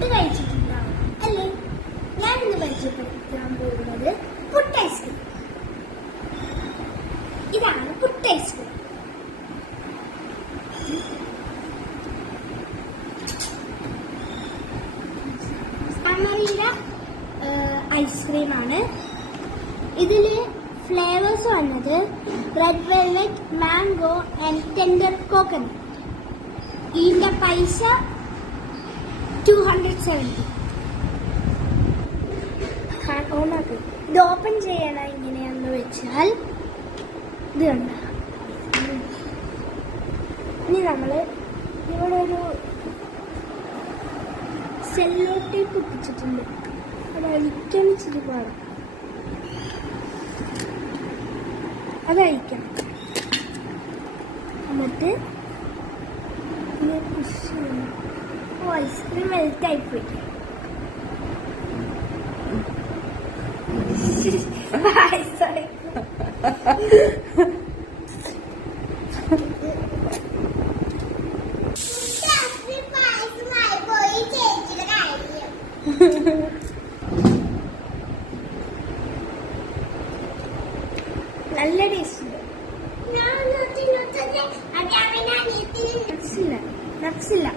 പുട്ട് കഴിച്ചിട്ടുണ്ടാവും അല്ലേ? ഞാനിന്ന് പരിചയപ്പെടുത്താൻ പോകുന്നത് പുട്ട് ഐസ്ക്രീം. ഇതാണ് പുട്ട് ഐസ്ക്രീം. അമരീര ഐസ്ക്രീമാണ്. ഇതില് ഫ്ലേവേഴ്സ് വന്നത് red velvet, mango and tender coconut. ഇതിന്റെ പൈസ 270. ഇത് ഓപ്പൺ ചെയ്യണം എങ്ങനെയാന്ന് വെച്ചാൽ ഇത് കണ്ട. ഇനി നമ്മള് ഇവിടെ ഒരു സെല്ലോ ടേപ്പ് ഒട്ടിച്ചിട്ടുണ്ട്. അത് അഴിക്കാൻ ഇച്ചിരി പാടാം. അതഴിക്കണം. എന്നിട്ട് ഐസ്ക്രീം മെൽറ്റായിപ്പോയി. നല്ല ടേസ്റ്റ് ഉണ്ട്. നട്സില്ല.